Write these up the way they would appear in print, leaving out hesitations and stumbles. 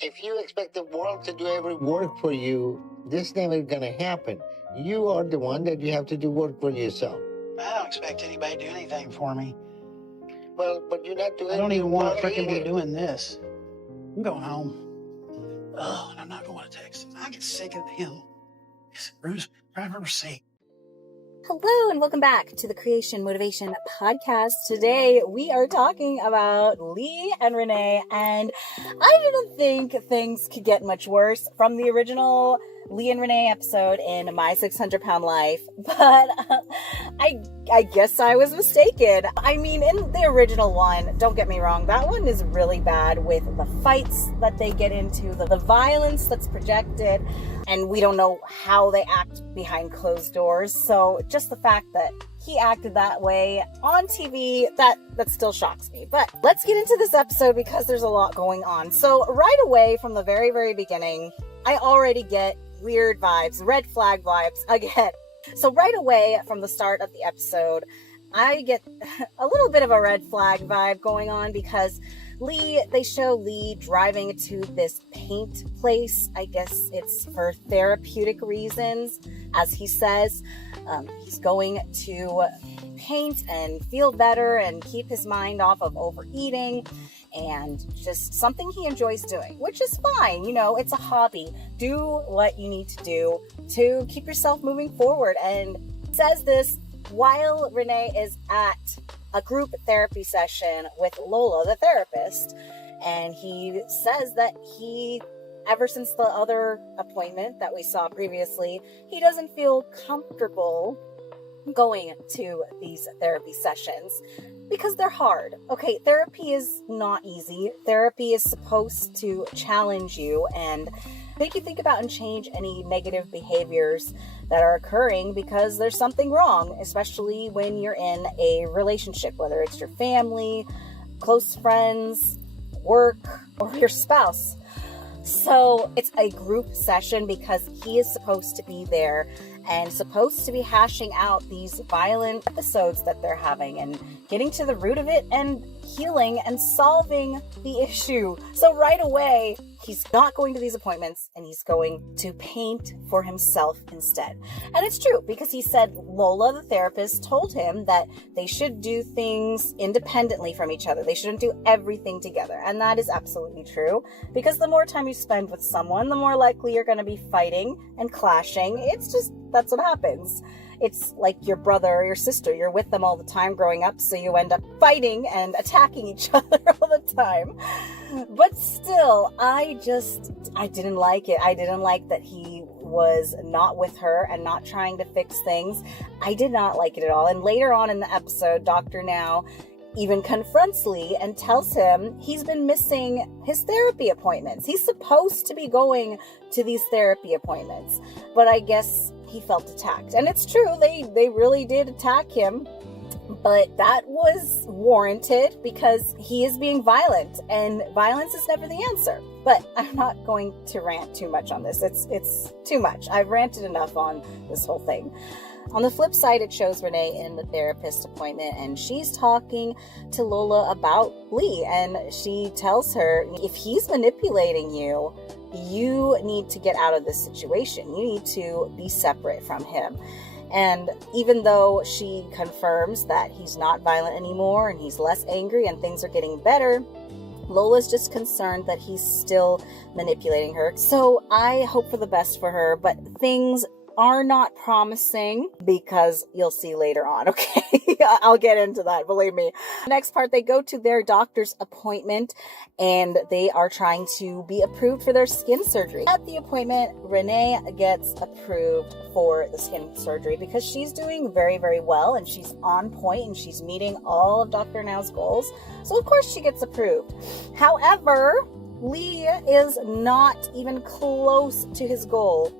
If you expect the world to do every work for you, this never gonna happen. You are the one that you have to do work for yourself. I don't expect anybody to do anything for me. Well, but you're not doing. I don't even want to freaking be doing this. I'm going home. Oh, and I'm not going to Texas. I get sick of him. This Bruce, driver seat. Hello and welcome back to the Creation Motivation Podcast. Today we are talking about Lee and Rena, and I didn't think things could get much worse from the original Lee and Rena episode in My 600lblife, but I guess I was mistaken. I mean, in the original one, don't get me wrong, that one is really bad with the fights that they get into, the violence that's projected, and we don't know how they act behind closed doors. So just the fact that he acted that way on TV, that still shocks me. But let's get into this episode because there's a lot going on. So right away from the very, very beginning, I already get weird vibes, red flag vibes again. So right away from the start of the episode, I get a little bit of a red flag vibe going on because they show Lee driving to this paint place. I guess it's for therapeutic reasons, as he says. He's going to paint and feel better and keep his mind off of overeating and just something he enjoys doing, which is fine. You know, it's a hobby. Do what you need to do to keep yourself moving forward. And says this while Rena is at a group therapy session with Lola, the therapist. And he says that ever since the other appointment that we saw previously, he doesn't feel comfortable going to these therapy sessions because they're hard. Okay, therapy is not easy. Therapy is supposed to challenge you and make you think about and change any negative behaviors that are occurring because there's something wrong, especially when you're in a relationship, whether it's your family, close friends, work, or your spouse. So it's a group session because he is supposed to be there and supposed to be hashing out these violent episodes that they're having and getting to the root of it and healing and solving the issue. So right away, he's not going to these appointments and he's going to paint for himself instead. And it's true because he said Lola, the therapist, told him that they should do things independently from each other. They shouldn't do everything together. And that is absolutely true because the more time you spend with someone, the more likely you're going to be fighting and clashing. That's what happens. It's like your brother or your sister. You're with them all the time growing up, so you end up fighting and attacking each other all the time. But still, I didn't like it. I didn't like that he was not with her and not trying to fix things. I did not like it at all. And later on in the episode, Dr. Now even confronts Lee and tells him he's been missing his therapy appointments. He's supposed to be going to these therapy appointments, but I guess he felt attacked. And it's true, they really did attack him, but that was warranted because he is being violent and violence is never the answer. But I'm not going to rant too much on this. It's too much. I've ranted enough on this whole thing. On the flip side, it shows Rena in the therapist appointment and she's talking to Lola about Lee, and she tells her if he's manipulating you, you need to get out of this situation. You need to be separate from him. And even though she confirms that he's not violent anymore and he's less angry and things are getting better, Lola's just concerned that he's still manipulating her. So I hope for the best for her, but things are not promising because you'll see later on, okay? I'll get into that, believe me. Next part, they go to their doctor's appointment and they are trying to be approved for their skin surgery. At the appointment, Rena gets approved for the skin surgery because she's doing very, very well and she's on point and she's meeting all of Dr. Now's goals. So of course she gets approved. However, Lee is not even close to his goal.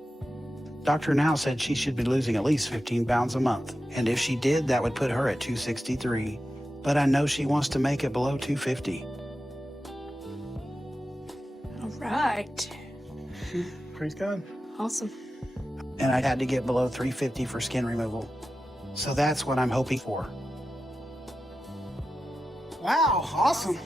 Dr. Now said she should be losing at least 15 pounds a month. And if she did, that would put her at 263. But I know she wants to make it below 250. All right. Praise God. Awesome. And I had to get below 350 for skin removal. So that's what I'm hoping for. Wow, awesome.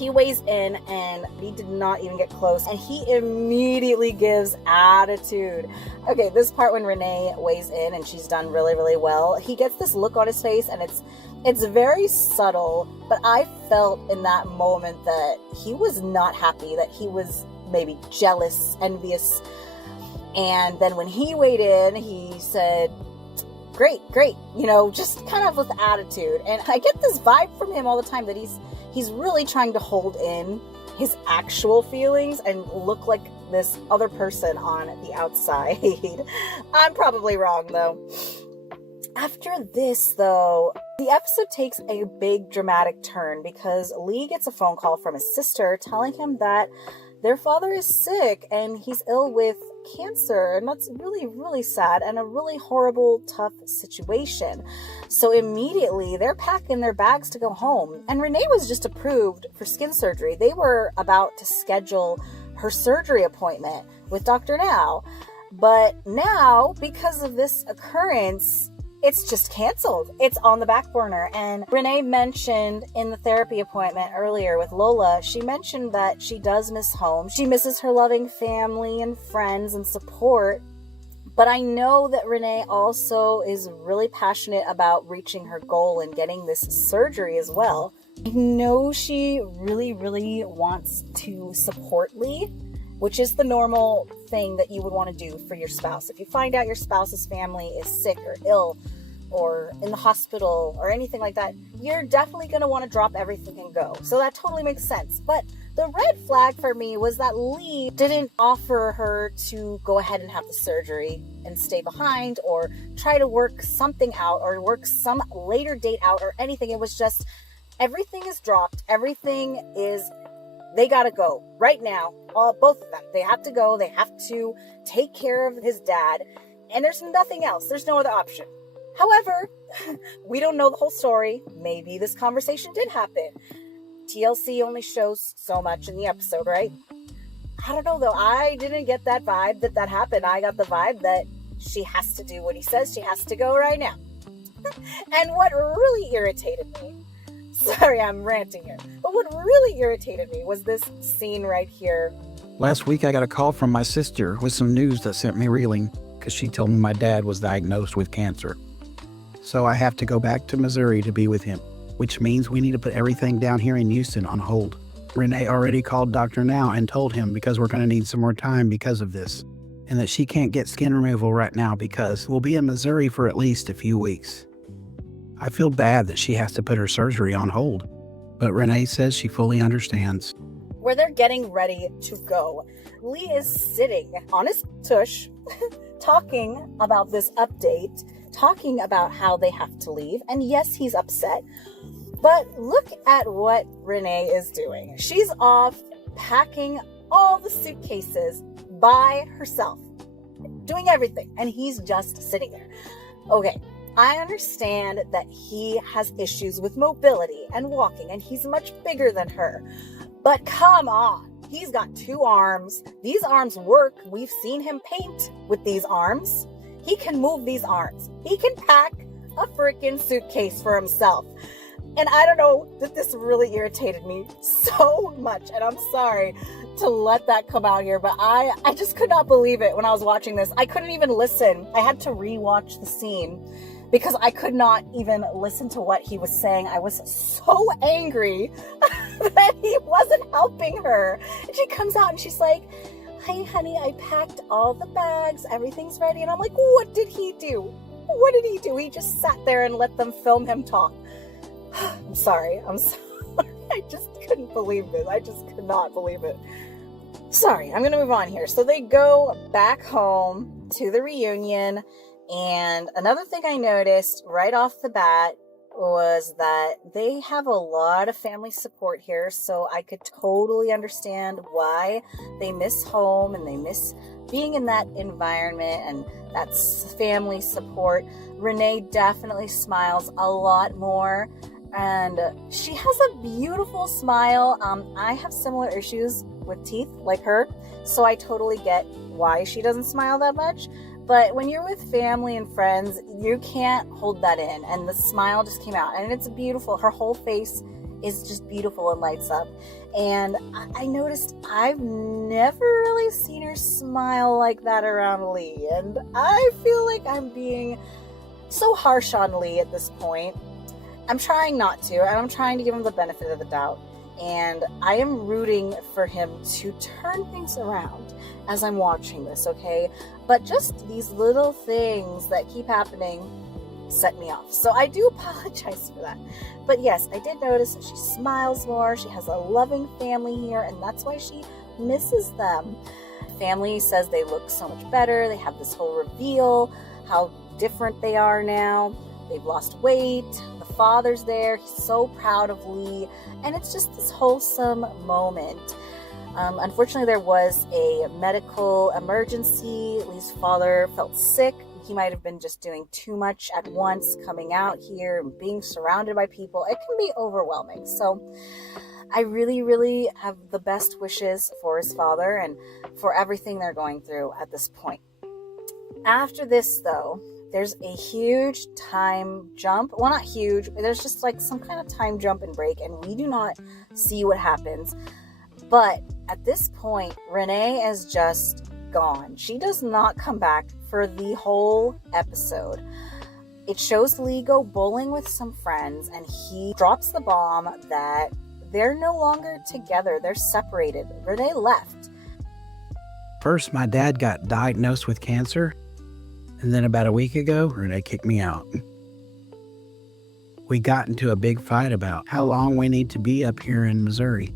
He weighs in and he did not even get close, and he immediately gives attitude. Okay, this part when Renee weighs in and she's done really, really well, he gets this look on his face, and it's very subtle, but I felt in that moment that he was not happy, that he was maybe jealous, envious. And then when he weighed in, he said, great, just kind of with attitude. And I get this vibe from him all the time that he's really trying to hold in his actual feelings and look like this other person on the outside. I'm probably wrong though. After this though, the episode takes a big dramatic turn because Lee gets a phone call from his sister telling him that their father is sick and he's ill with cancer, and that's really, really sad and a really horrible, tough situation. So immediately they're packing their bags to go home, and Renee was just approved for skin surgery. They were about to schedule her surgery appointment with Dr. Now, but now because of this occurrence, it's just canceled. It's on the back burner. And Renee mentioned in the therapy appointment earlier with Lola, she mentioned that she does miss home. She misses her loving family and friends and support. But I know that Renee also is really passionate about reaching her goal and getting this surgery as well. I know she really, really wants to support Lee, which is the normal thing that you would want to do for your spouse. If you find out your spouse's family is sick or ill or in the hospital or anything like that, you're definitely going to want to drop everything and go. So that totally makes sense. But the red flag for me was that Lee didn't offer her to go ahead and have the surgery and stay behind or try to work something out or work some later date out or anything. It was just everything is dropped. They gotta go right now. Both of them. They have to go. They have to take care of his dad. And there's nothing else. There's no other option. However, we don't know the whole story. Maybe this conversation did happen. TLC only shows so much in the episode, right? I don't know though. I didn't get that vibe that happened. I got the vibe that she has to do what he says. She has to go right now. And what really irritated me, sorry, I'm ranting here. But what really irritated me was this scene right here. Last week, I got a call from my sister with some news that sent me reeling because she told me my dad was diagnosed with cancer. So I have to go back to Missouri to be with him, which means we need to put everything down here in Houston on hold. Renee already called Dr. Now and told him because we're going to need some more time because of this, and that she can't get skin removal right now because we'll be in Missouri for at least a few weeks. I feel bad that she has to put her surgery on hold, but Renee says she fully understands. Where they're getting ready to go, Lee is sitting on his tush, talking about this update, talking about how they have to leave. And yes, he's upset, but look at what Renee is doing. She's off packing all the suitcases by herself, doing everything, and he's just sitting there. Okay. I understand that he has issues with mobility and walking, and he's much bigger than her. But come on, he's got 2 arms. These arms work. We've seen him paint with these arms. He can move these arms. He can pack a freaking suitcase for himself. And I don't know, that this really irritated me so much. And I'm sorry to let that come out here, but I just could not believe it when I was watching this. I couldn't even listen. I had to rewatch the scene because I could not even listen to what he was saying. I was so angry that he wasn't helping her. And she comes out and she's like, "Hi, honey, I packed all the bags. Everything's ready." And I'm like, what did he do? What did he do? He just sat there and let them film him talk. I'm sorry. I just couldn't believe this. I just could not believe it. Sorry, I'm going to move on here. So they go back home to the reunion. And another thing I noticed right off the bat was that they have a lot of family support here. So I could totally understand why they miss home and they miss being in that environment and that's family support. Renee definitely smiles a lot more. And she has a beautiful smile. I have similar issues with teeth like her. So I totally get why she doesn't smile that much. But when you're with family and friends, you can't hold that in. And the smile just came out. And it's beautiful. Her whole face is just beautiful and lights up. And I noticed I've never really seen her smile like that around Lee. And I feel like I'm being so harsh on Lee at this point. I'm trying not to, and I'm trying to give him the benefit of the doubt. And I am rooting for him to turn things around as I'm watching this, okay? But just these little things that keep happening set me off. So I do apologize for that. But yes, I did notice that she smiles more. She has a loving family here, and that's why she misses them. Family says they look so much better. They have this whole reveal, how different they are now. They've lost weight. The father's there. He's so proud of Lee. And it's just this wholesome moment. Unfortunately, there was a medical emergency. Lee's father felt sick. He might have been just doing too much at once, coming out here and being surrounded by people. It can be overwhelming. So I really, really have the best wishes for his father and for everything they're going through at this point. After this, though, there's a huge time jump. Well, not huge. There's just like some kind of time jump and break, and we do not see what happens. But at this point, Renee is just gone. She does not come back for the whole episode. It shows Lee go bowling with some friends, and he drops the bomb that they're no longer together. They're separated. Renee left. First, my dad got diagnosed with cancer, and then about a week ago, Renee kicked me out. We got into a big fight about how long we need to be up here in Missouri.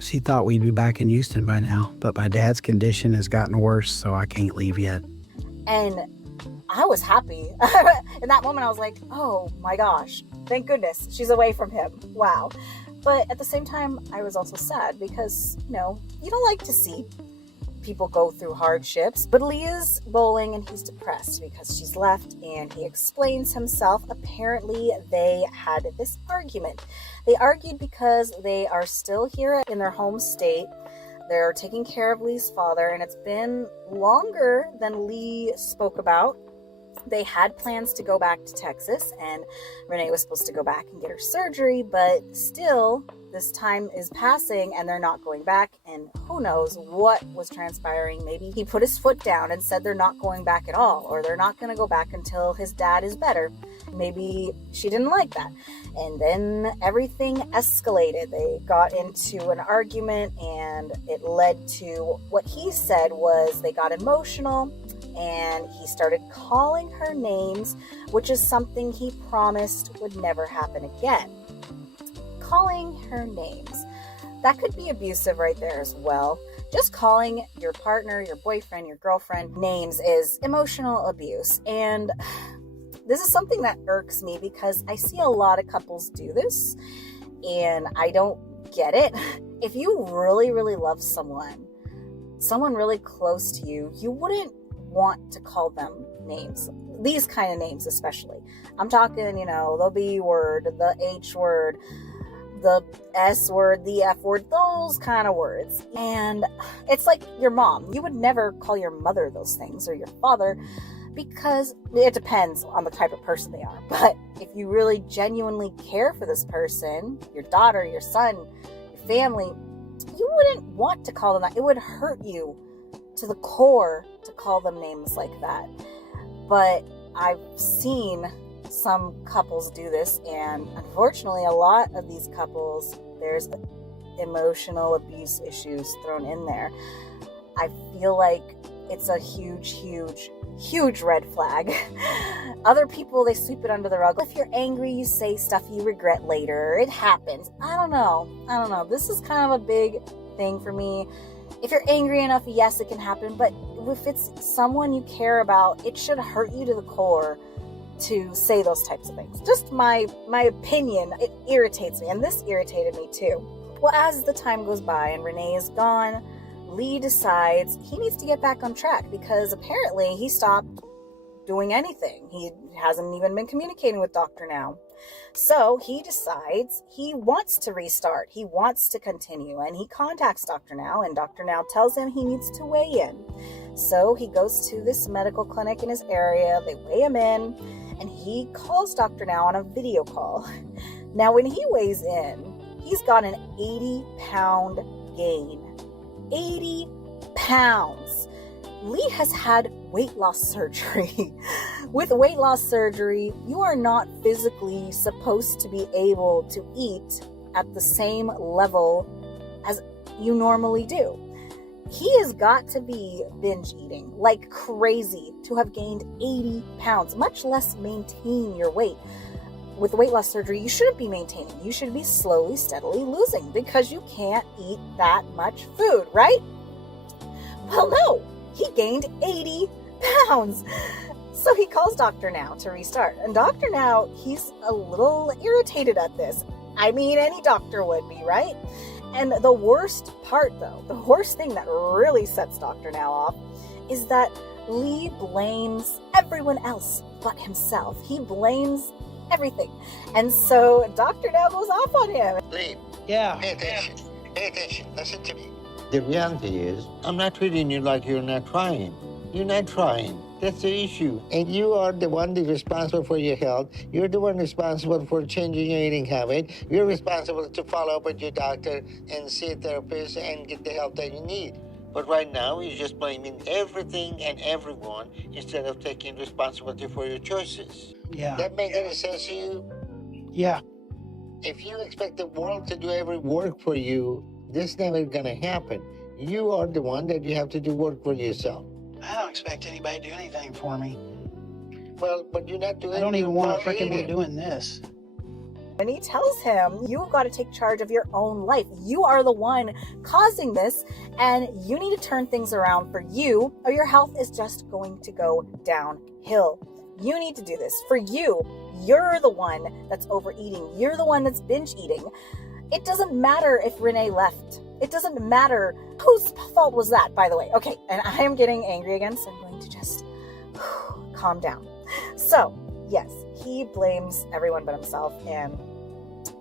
She thought we'd be back in Houston by now, but my dad's condition has gotten worse, so I can't leave yet. And I was happy. In that moment, I was like, oh my gosh, thank goodness she's away from him. Wow. But at the same time, I was also sad because, you don't like to see people go through hardships. But Lee is bowling and he's depressed because she's left, and he explains himself. Apparently, they had this argument. They argued because they are still here in their home state. They're taking care of Lee's father, and it's been longer than Lee spoke about. They had plans to go back to Texas, and Renee was supposed to go back and get her surgery, but still, this time is passing and they're not going back, and who knows what was transpiring. Maybe he put his foot down and said they're not going back at all, or they're not going to go back until his dad is better. Maybe she didn't like that. And then everything escalated. They got into an argument, and it led to what he said was they got emotional, and he started calling her names, which is something he promised would never happen again. Calling her names. That could be abusive right there as well. Just calling your partner, your boyfriend, your girlfriend names is emotional abuse. And this is something that irks me because I see a lot of couples do this, and I don't get it. If you really, really love someone really close to you, you wouldn't want to call them names. These kind of names especially. I'm talking, the B word, the H word, the S word, the F word, those kind of words. And it's like your mom. You would never call your mother those things, or your father, because it depends on the type of person they are. But if you really genuinely care for this person, your daughter, your son, your family, you wouldn't want to call them that. It would hurt you to the core to call them names like that. But I've seen some couples do this, and unfortunately a lot of these couples, there's emotional abuse issues thrown in there. I feel like it's a huge red flag. Other people, they sweep it under the rug. If you're angry, you say stuff you regret later. It happens. I don't know. This is kind of a big thing for me. If you're angry enough, yes, it can happen. But if it's someone you care about, it should hurt you to the core to say those types of things. Just my opinion. It irritates me, and this irritated me too. Well, as the time goes by and Renee is gone, Lee decides he needs to get back on track because apparently he stopped doing anything. He hasn't even been communicating with Dr. Now. So he decides he wants to restart. He wants to continue, and he contacts Dr. Now, and Dr. Now tells him he needs to weigh in. So he goes to this medical clinic in his area. They weigh him in, and he calls Dr. Now on a video call. Now, when he weighs in, He's got an 80-pound gain. 80 pounds. Lee has had weight loss surgery. With weight loss surgery, you are not physically supposed to be able to eat at the same level as you normally do. He has got to be binge eating like crazy to have gained 80 pounds, much less maintain your weight. With weight loss surgery, you shouldn't be maintaining. You should be slowly, steadily losing because you can't eat that much food, right? Well, no, he gained 80 pounds. So he calls Dr. Now to restart. And Dr. Now, he's a little irritated at this. I mean, any doctor would be, right? And the worst part, though, the worst thing that really sets Dr. Now off is that Lee blames everyone else but himself. He blames everything. And so Dr. Now goes off on him. Lee, Yeah. pay attention. Pay attention. Listen to me. The reality is, I'm not treating you like you're not trying. You're not trying. That's the issue. And you are the one that's responsible for your health. You're the one responsible for changing your eating habit. You're responsible to follow up with your doctor and see a therapist and get the help that you need. But right now, you're just blaming everything and everyone instead of taking responsibility for your choices. Yeah. That make any sense to you? Yeah. If you expect the world to do every work for you, this never gonna happen. You are the one that you have to do work for yourself. I don't expect anybody to do anything for me. Well, but you're not doing. I don't even want to freaking be either. doing this. And he tells him, you've got to take charge of your own life. You are the one causing this, and you need to turn things around for you, or your health is just going to go downhill. You need to do this for you. You're the one that's overeating. You're the one that's binge eating. It doesn't matter if Renee left. It doesn't matter. Whose fault was that, by the way? Okay, and I am getting angry again, so I'm going to just calm down. So, yes, he blames everyone but himself, and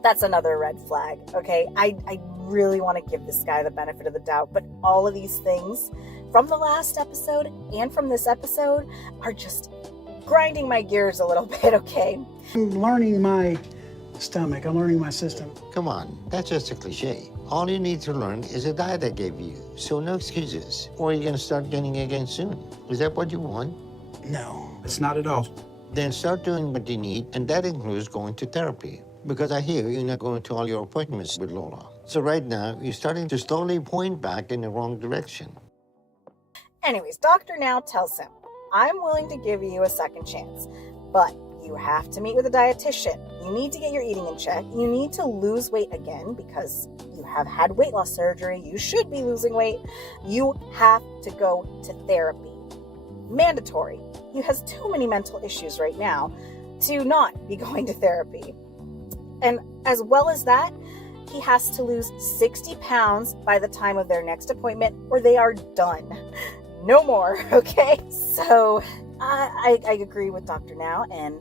that's another red flag, okay? I really want to give this guy the benefit of the doubt, but all of these things from the last episode and from this episode are just grinding my gears a little bit, okay? I'm learning my stomach. I'm learning my system. Come on, that's just a cliche. All you need to learn is a diet I gave you, so no excuses. Or you're gonna start gaining again soon. Is that what you want? No, it's not at all. Then start doing what you need, and that includes going to therapy. Because I hear you're not going to all your appointments with Lola. So right now, you're starting to slowly point back in the wrong direction. Anyways, Dr. Now tells him, I'm willing to give you a second chance, but you have to meet with a dietitian. You need to get your eating in check. You need to lose weight again because you have had weight loss surgery. You should be losing weight. You have to go to therapy. Mandatory. He has too many mental issues right now to not be going to therapy. And as well as that, he has to lose 60 pounds by the time of their next appointment or they are done. No more, okay? So I agree with Dr. Now, and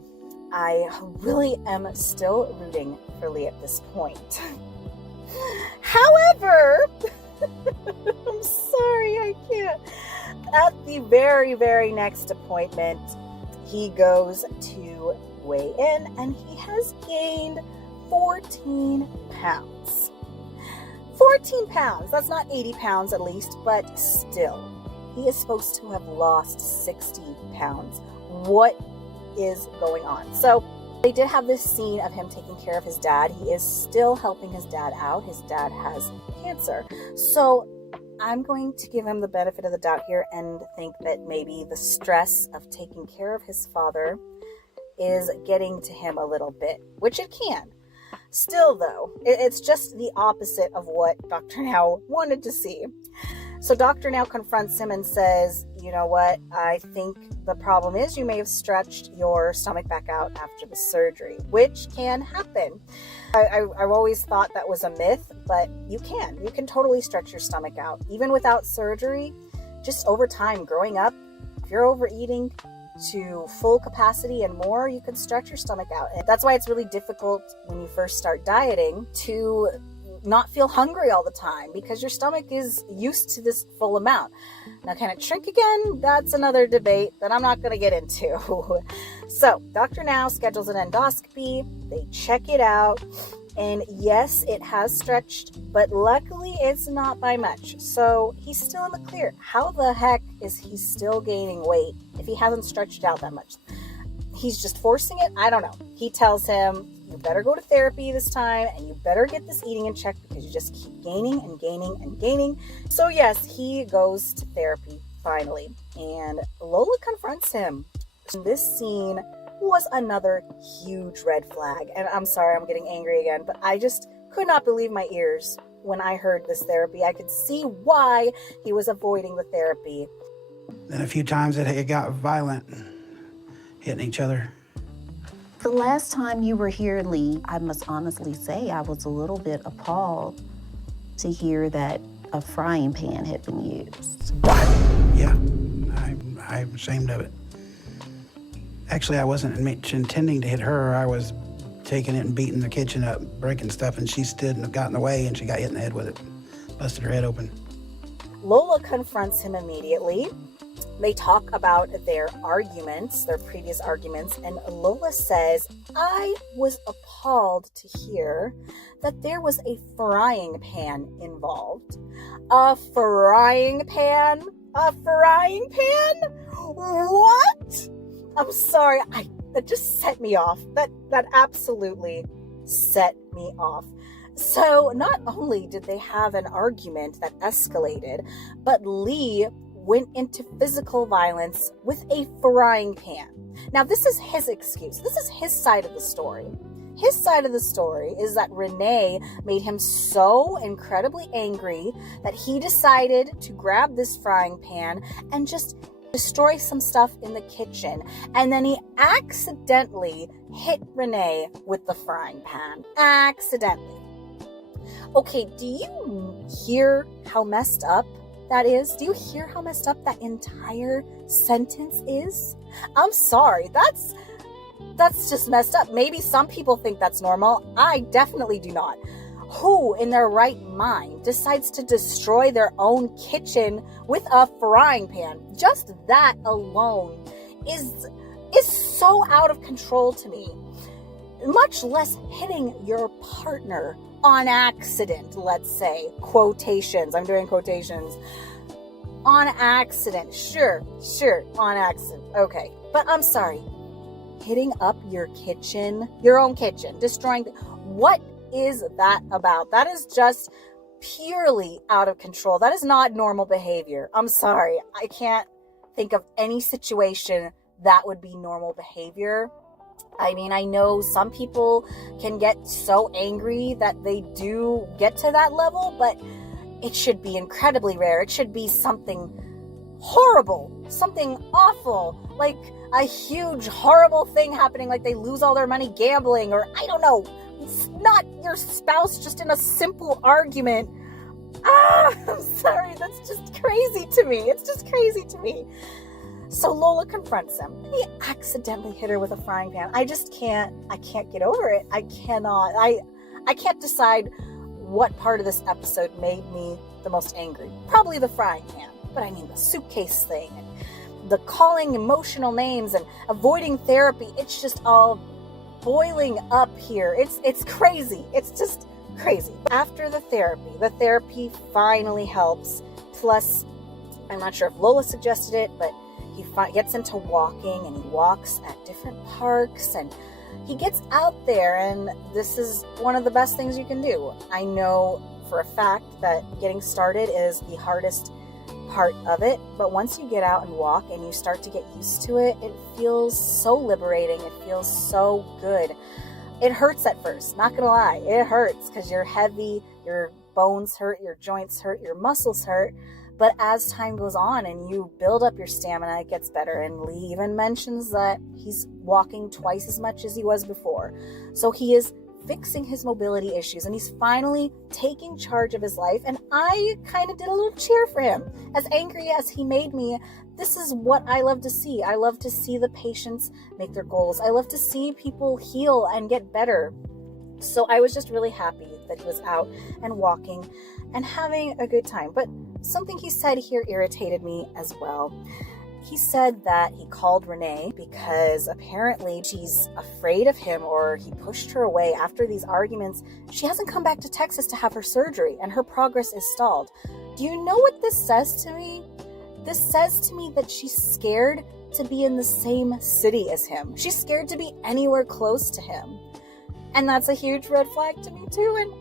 I really am still rooting for Lee at this point. However, I'm sorry, I can't. At the very, very next appointment, he goes to weigh in, and he has gained 14 pounds. 14 pounds. That's not 80 pounds at least, but still. He is supposed to have lost 60 pounds. What is going on? So they did have this scene of him taking care of his dad. He is still helping his dad out. His dad has cancer. So I'm going to give him the benefit of the doubt here and think that maybe the stress of taking care of his father is getting to him a little bit, which it can. Still, though, it's just the opposite of what Dr. Now wanted to see. So Dr. Now confronts him and says, you know what, I think the problem is you may have stretched your stomach back out after the surgery, which can happen. I've always thought that was a myth, but you can totally stretch your stomach out. Even without surgery, just over time, growing up, if you're overeating to full capacity and more, you can stretch your stomach out. And that's why it's really difficult when you first start dieting to not feel hungry all the time because your stomach is used to this full amount. Now, can it shrink again? That's another debate that I'm not going to get into. So Dr. Now schedules an endoscopy. They check it out. And yes, it has stretched, but luckily it's not by much. So he's still in the clear. How the heck is he still gaining weight if he hasn't stretched out that much? He's just forcing it? I don't know. He tells him, you better go to therapy this time and you better get this eating in check because you just keep gaining and gaining and gaining. So yes, he goes to therapy finally, and Lola confronts him. This scene was another huge red flag. And I'm sorry, I'm getting angry again, but I just could not believe my ears when I heard this therapy. I could see why he was avoiding the therapy. Then a few times it got violent, hitting each other. The last time you were here, Lee, I must honestly say I was a little bit appalled to hear that a frying pan had been used. Yeah, I'm ashamed of it. Actually, I wasn't intending to hit her. I was taking it and beating the kitchen up, breaking stuff, and she stood and got in the way, and she got hit in the head with it. Busted her head open. Lola confronts him immediately. They talk about their arguments, their previous arguments, and Lola says, I was appalled to hear that there was a frying pan involved. A frying pan? A frying pan? What? I'm sorry, that just set me off. That absolutely set me off. So not only did they have an argument that escalated, but Lee went into physical violence with a frying pan. Now, this is his excuse. This is his side of the story. His side of the story is that Renee made him so incredibly angry that he decided to grab this frying pan and just destroy some stuff in the kitchen. And then he accidentally hit Renee with the frying pan. Accidentally. Okay, do you hear how messed up that is? Do you hear how messed up that entire sentence is? I'm sorry, that's just messed up. Maybe some people think that's normal. I definitely do not. Who in their right mind decides to destroy their own kitchen with a frying pan? Just that alone is so out of control to me. Much less hitting your partner on accident, let's say. Quotations. I'm doing quotations. On accident. Sure, on accident. Okay. But I'm sorry. Hitting up your kitchen, your own kitchen, destroying. What is that about? That is just purely out of control. That is not normal behavior. I'm sorry. I can't think of any situation that would be normal behavior. I mean, I know some people can get so angry that they do get to that level, but it should be incredibly rare. It should be something horrible, something awful, like a huge, horrible thing happening, like they lose all their money gambling, or I don't know. It's not your spouse just in a simple argument. I'm sorry, that's just crazy to me. It's just crazy to me. So Lola confronts him. He accidentally hit her with a frying pan. I can't get over it. I can't decide what part of this episode made me the most angry. Probably the frying pan. But I mean the suitcase thing and the calling emotional names and avoiding therapy. It's just all boiling up here. It's crazy. It's just crazy. After the therapy finally helps. Plus, I'm not sure if Lola suggested it, but he gets into walking, and he walks at different parks, and he gets out there, and this is one of the best things you can do. I know for a fact that getting started is the hardest part of it, but once you get out and walk and you start to get used to it, it feels so liberating. It feels so good. It hurts at first, not gonna lie. It hurts because you're heavy, your bones hurt, your joints hurt, your muscles hurt. But as time goes on and you build up your stamina, it gets better. And Lee even mentions that he's walking twice as much as he was before. So he is fixing his mobility issues, and he's finally taking charge of his life. And I kind of did a little cheer for him. As angry as he made me, this is what I love to see. I love to see the patients make their goals. I love to see people heal and get better. So I was just really happy that he was out and walking and having a good time. But something he said here irritated me as well. He said that he called Renee because apparently she's afraid of him, or he pushed her away after these arguments. She hasn't come back to Texas to have her surgery, and her progress is stalled. Do you know what this says to me? This says to me that she's scared to be in the same city as him. She's scared to be anywhere close to him. And that's a huge red flag to me too, and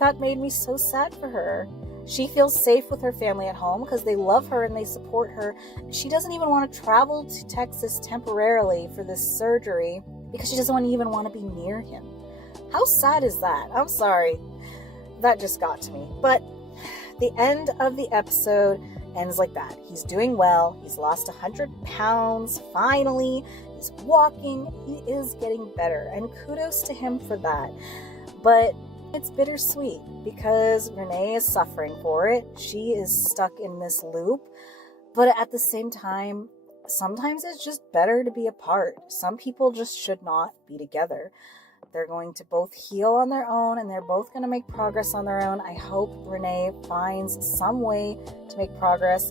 that made me so sad for her. She feels safe with her family at home because they love her and they support her. She doesn't even want to travel to Texas temporarily for this surgery because she doesn't even want to be near him. How sad is that? I'm sorry. That just got to me. But the end of the episode ends like that. He's doing well. He's lost 100 pounds. Finally, he's walking. He is getting better. And kudos to him for that. But it's bittersweet because Renee is suffering for it. She is stuck in this loop. But at the same time, sometimes it's just better to be apart. Some people just should not be together. They're going to both heal on their own, and they're both going to make progress on their own. I hope Renee finds some way to make progress.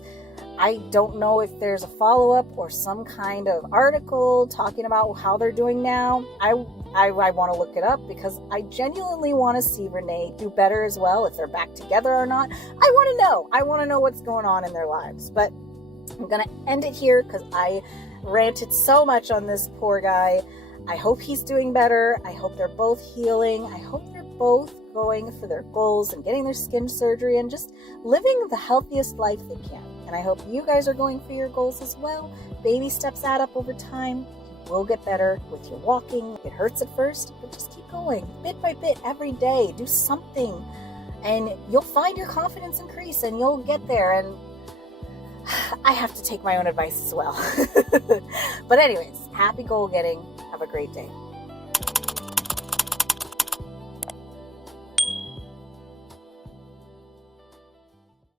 I don't know if there's a follow-up or some kind of article talking about how they're doing now. I want to look it up because I genuinely want to see Renee do better as well, if they're back together or not. I want to know. I want to know what's going on in their lives. But I'm going to end it here because I ranted so much on this poor guy. I hope he's doing better. I hope they're both healing. I hope they're both going for their goals and getting their skin surgery and just living the healthiest life they can. And I hope you guys are going for your goals as well. Baby steps add up over time. You will get better with your walking. It hurts at first, but just keep going. Bit by bit, every day, do something. And you'll find your confidence increase and you'll get there. And I have to take my own advice as well. But anyways, happy goal getting. Have a great day.